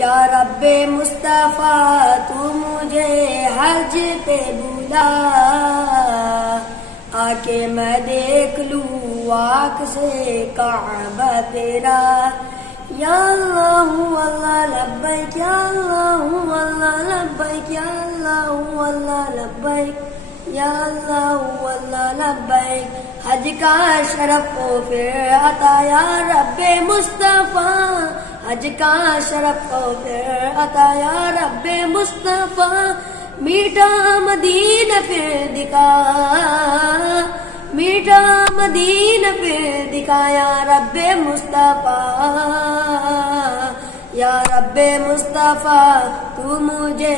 یا رب مصطفیٰ تو مجھے حج پہ بلا، آ کے میں دیکھ لوں آنکھ سے کعبہ تیرا۔ یا اللہ اللہ لبیک، یا اللہ اللہ لبیک، یا اللہ اللہ لبیک، یا اللہ اللہ لبیک۔ حج کا شرف ہو پھر عطا یا رب مصطفیٰ، حج کا شرف ہو پھر عطا یا رب مصطفیٰ۔ میٹھا مدینہ پھر دکھا، میٹھا مدینہ پھر دکھا یا رب مصطفیٰ، یا رب مصطفیٰ تو مجھے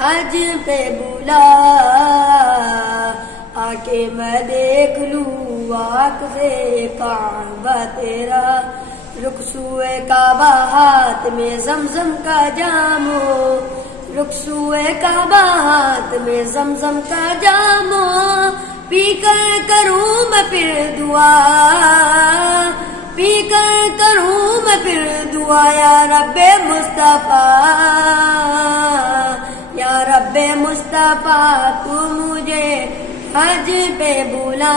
حج پہ بلا، آ کے میں دیکھ لوں آنکھ سے کعبہ تیرا۔ رخ سوئے کعبہ ہاتھ میں زمزم کا جام ہو، رخ سوئے کعبہ ہاتھ میں زمزم کا جام ہو، پی کر کروں میں پھر دعا، پی کر کروں میں پھر دعا یا رب مصطفیٰ، یا رب مصطفیٰ تو مجھے حج پہ بلا،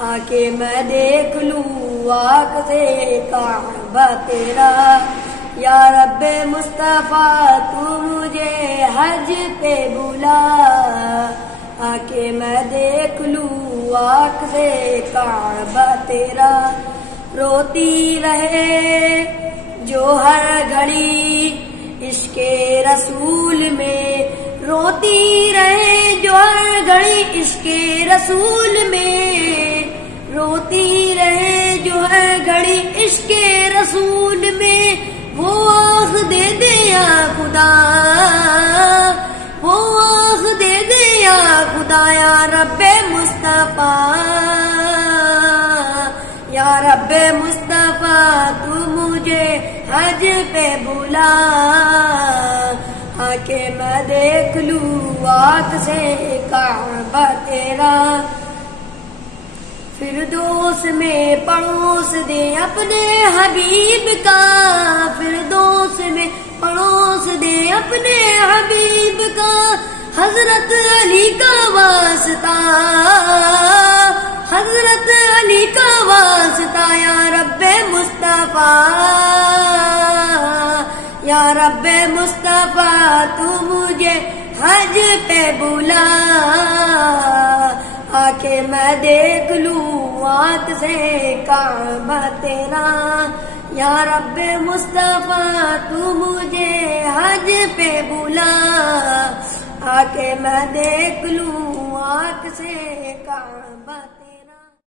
آ کے میں دیکھ لوں آنکھ سے کعبہ تیرا۔ یا رب مصطفیٰ تو مجھے حج پہ بلا، آ کے میں دیکھ لوں آنکھ سے کعبہ تیرا۔ روتی رہے جو ہر گھڑی عشق رسول میں، روتی رہے جو ہر گھڑی عشق رسول میں، روتی رہے جو ہر گھڑی عشق رسول میں، وہ آہ دے دے یا خدا، وہ آہ دے دے یا خدا یا رب مصطفیٰ، یا رب مصطفیٰ تو مجھے حج پہ بلا، آ کے میں دیکھ لوں آنکھ سے کعبہ تیرا۔ فردوس میں پڑوس دے اپنے حبیب کا، فردوس میں پڑوس دے اپنے حبیب کا، حضرت علی کا واسطہ، حضرت علی کا واسطہ یا رب مصطفیٰ، یا رب مصطفیٰ تو مجھے حج پہ بلا، آ کے میں دیکھ لوں آنکھ سے کعبہ تیرا۔ یا رب مصطفیٰ تو مجھے حج پہ بلا، آ کے میں دیکھ لوں آنکھ سے کعبہ تیرا۔